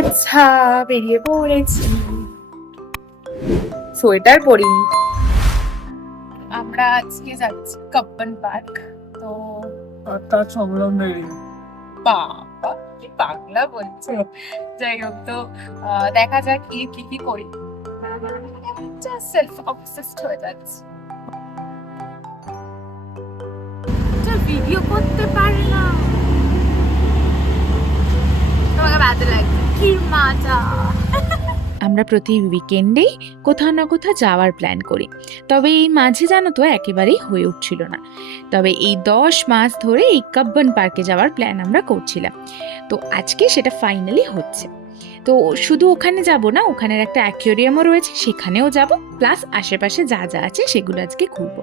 আচ্ছা, বেরিয়ে পড়েছি। সোয়েটার পরিনি। আমরা আজকে যাচ্ছি কাব্বান পার্ক। তো বাবা কি বাংলা বলছো। যাই হোক, তো দেখা যাক গিয়ে কি কি করি। সেলফ অবসেসড হয়ে যাচ্ছে। ভিডিও করতে পারলাম, তোমাকে বাজে লাগছে। কি মজা। আমরা প্রতি উইকেন্ডেই কোথাও না কোথাও যাওয়ার প্ল্যান করি, তবে এই মাঝে জানো তো একেবারেই হয়ে উঠছিল না। তবে এই 10 মাস ধরে এই কাব্বান পার্কে যাওয়ার প্ল্যান আমরা করছিলাম, তো আজকে সেটা ফাইনালি হচ্ছে। তো শুধু ওখানে যাব না, ওখানের একটা অ্যাকোয়ারিয়ামও রয়েছে, সেখানেও যাব, প্লাস আশেপাশে যা যা আছে সেগুলো আজকে ঘুরবো।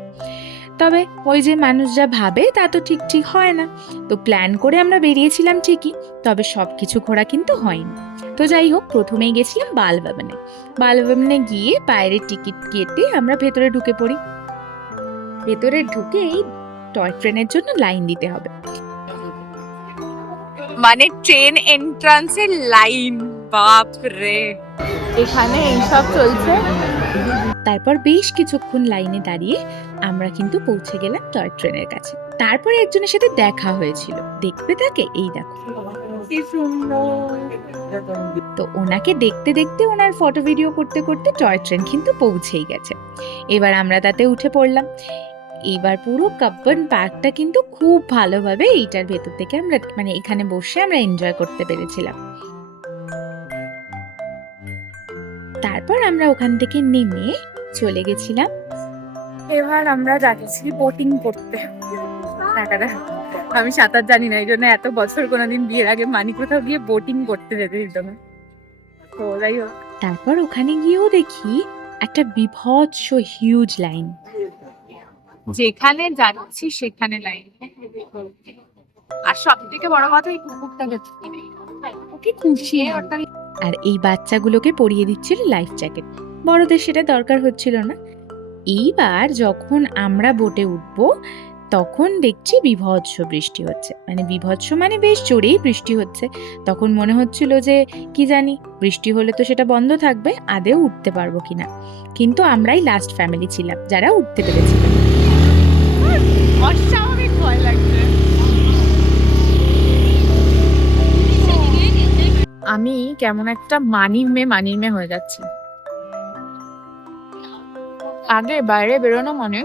তবে ওই যে মানুষ যা ভাবে তা তো ঠিক ঠিক হয় না। তো প্ল্যান করে আমরা বেরিয়েছিলাম ঠিকই, তবে সব কিছু ঘোরা কিন্তু হয়নি। তো যাই হোক, প্রথমেই গেছিলাম বালভবনে। বালভবনে গিয়ে বাইরের টিকিট কেটে আমরা ভেতরে ঢুকে পড়ি। ভেতরে ঢুকেই টয় ট্রেনের জন্য লাইন দিতে হবে। মানে ট্রেন এন্ট্রান্সের লাইন, বাপ রে, এখানে এইসব চলছে। তারপর বেশ কিছুক্ষণ লাইনে দাঁড়িয়ে আমরা কিন্তু পৌঁছে গেলাম টয় ট্রেনের কাছে। তারপরে একজনের সাথে দেখা হয়েছিল, দেখবে তাকে, এই দেখো। কি সুন্দর। তো ওনাকে দেখতে দেখতে ওনার ফটো ভিডিও করতে করতে টয় ট্রেন কিন্তু পৌঁছেই গেছে। এবার আমরা তাতে উঠে পড়লাম। এবার পুরো কাব্বান পার্কটা কিন্তু খুব ভালোভাবে এইটার ভেতর থেকে আমরা মানে এখানে বসে আমরা এনজয় করতে পেরেছিলাম। তারপর আমরা ওখান থেকে নেমে চলে গেছিলাম। এবার আমরা যাচ্ছি বোটিং করতে। আমি সাঁতার জানি না, এই জন্য এত বছর কোনোদিন বিয়ের আগে মানি কোথাও গিয়ে বোটিং করতে যেতে দিত না। তো যাই হোক, তারপর ওখানে গিয়েও দেখি একটা বিভৎস হিউজ লাইন। যেখানে যাচ্ছি সেখানে লাইন। আর সব থেকে বড় কথা, এই কুকুরটাকে ওকে খুশি। আর এই বাচ্চাগুলোকে পরিয়ে দিচ্ছিল লাইফ জ্যাকেট, বড়দের সেটা দরকার হচ্ছিল না। এইবার যখন আমরা বোটে উঠবো তখন দেখছি বিভৎস বৃষ্টি হচ্ছে, মানে বিভৎস মানে বেশ জোরেই বৃষ্টি হচ্ছে। তখন মনে হচ্ছিল যে কি জানি, বৃষ্টি হলে তো সেটা বন্ধ থাকবে, আদেও উঠতে পারবো কিনা। কিন্তু আমরাই লাস্ট ফ্যামিলি ছিলাম যারা উঠতে পেরেছিলাম। অস্বাভাবিক ভয় লাগছে। আমি কেমন একটা মানির মেয়ে হয়ে যাচ্ছি। আগে বাইরে বেরোনো মানে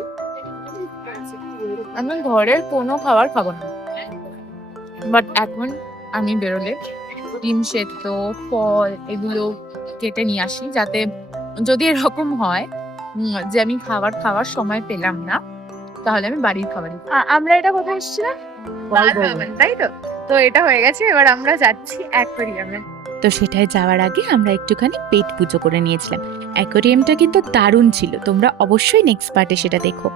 আমি ঘরের কোনো খাবার খাবো না, বাট এখন আমি বেরোলে ডিম সেদ্ধ, ফল এগুলো কেটে নিয়ে আসি, যাতে যদি এরকম হয় যে আমি খাওয়ার সময় পেলাম না, তাহলে আমি বাড়ির খাবারই। আমরা এটা কোথায় এসেছিলাম? তাই তো। তো এটা হয়ে গেছে, এবার আমরা যাচ্ছি অ্যাকোয়ারিয়ামে। তো সেটাই যাওয়ার আগে আমরা একটুখানি পেট পুজো করে নিয়েছিলাম। অ্যাকোয়ারিয়ামটা কিন্তু দারুণ ছিল, তোমরা অবশ্যই নেক্সট পার্টে সেটা দেখো।